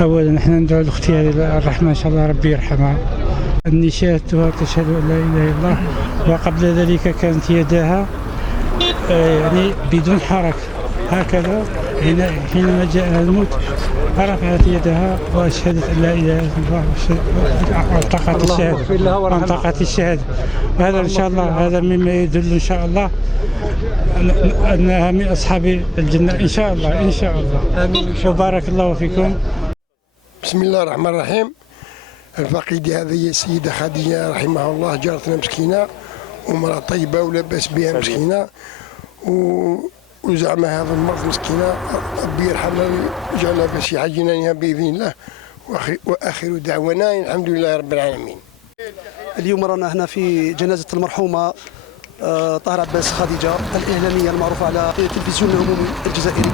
أولا نحن ندعو لأختي هذه الرحمة إن شاء الله ربي يرحمها، أني شاهدتها تشهد أن لا إله إلا الله، وقبل ذلك كانت يداها يعني بدون حركة هكذا، حينما جاءها الموت رفعت يدها وأشهدت أن لا إله إلا الله وانطقت الشهادة. وهذا إن شاء الله هذا مما يدل إن شاء الله أنها من أصحاب الجنة إن شاء الله إن شاء الله. آمين. وبارك الله فيكم. بسم الله الرحمن الرحيم. الفقيدة هذه هي السيدة خديجة رحمها الله، جارتنا مسكينة ومرأة طيبة ولا بأس بها مسكينة، وزعم هذا المرض مسكينة ربي يرحمها ويجعلها في سعة جنانها بإذن الله، وآخر دعوانا الحمد لله رب العالمين. اليوم رانا هنا في جنازة المرحومة طاهرة عباس خديجة الإعلامية المعروفة على التلفزيون العمومي الجزائري،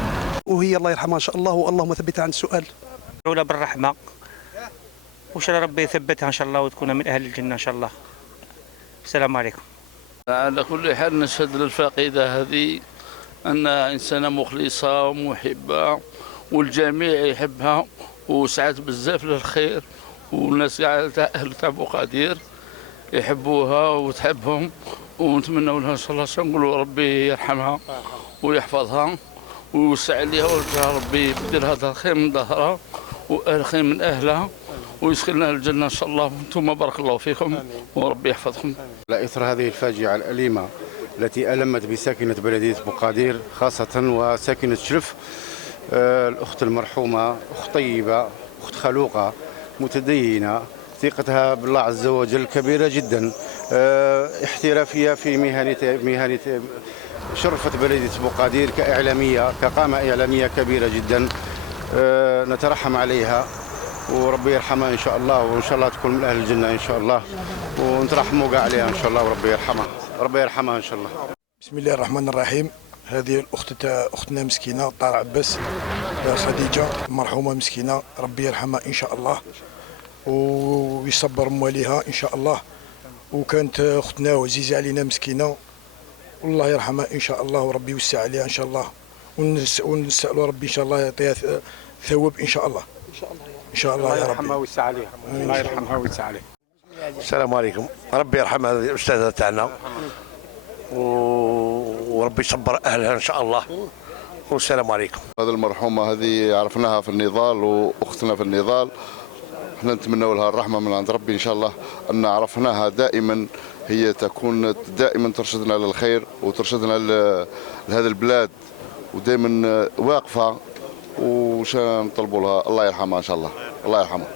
وهي الله يرحمها إن شاء الله، واللهم ثبتها عن السؤال. ندعو بالرحمة وإن شاء الله ربي يثبتها إن شاء الله وتكون من أهل الجنة إن شاء الله. السلام عليكم. على كل حال نشهد للفقيدة هذه أنها إنسانة مخلصة ومحبة والجميع يحبها وسعت بزاف للخير، والناس أهل تاع بوقادير يحبوها وتحبهم، ونتمنوا لها إن شاء الله نقولوا ربي يرحمها ويحفظها ويوسع عليها ويرجعها ربي يبدل هذا الخير من ظهرها والخير من أهلها ويسكنها الجنة إن شاء الله. وانتم بارك الله فيكم وربي يحفظكم. على إثر هذه الفاجعة الأليمة التي ألمت بساكنة بلدية بوقادير خاصة وساكنة شلف، الأخت المرحومة أخت طيبة، أخت خلوقة متدينة، ثقتها بالله عز وجل كبيرة جدا، احترافية في مهنة شرفت بلدية بوقادير كإعلامية، كقامة إعلامية كبيرة جدا. نترحم عليها وربي يرحمها إن شاء الله، وإن شاء الله تكون من أهل الجنة إن شاء الله، ونترحموا كاع عليها إن شاء الله وربي يرحمها، ربي يرحمها إن شاء الله. بسم الله الرحمن الرحيم. هذه الأخت أختنا مسكينة طاهرة عباس خديجة المرحومة مسكينة، ربي يرحمها إن شاء الله ويصبر مواليها إن شاء الله، وكانت أختنا وعزيزة علينا مسكينة، والله يرحمها إن شاء الله وربي يوسع عليها إن شاء الله، ونسألوا ربي إن شاء الله يعطيها ثواب إن شاء الله إن شاء الله يا ربي. يرحمها ويسع عليها. الله يرحمها ويسع عليها. السلام عليكم. ربي يرحمها الأستاذة تاعنا وربي يصبر أهلها إن شاء الله، والسلام عليكم. هذه المرحومة هذه عرفناها في النضال وأختنا في النضال، احنا نتمنى لها الرحمة من عند ربي إن شاء الله، أن عرفناها دائما هي تكون دائما ترشدنا للخير وترشدنا لهذا البلاد، ودائما واقفة، وش نطلبوا لها الله يرحمها إن شاء الله، الله يرحمها.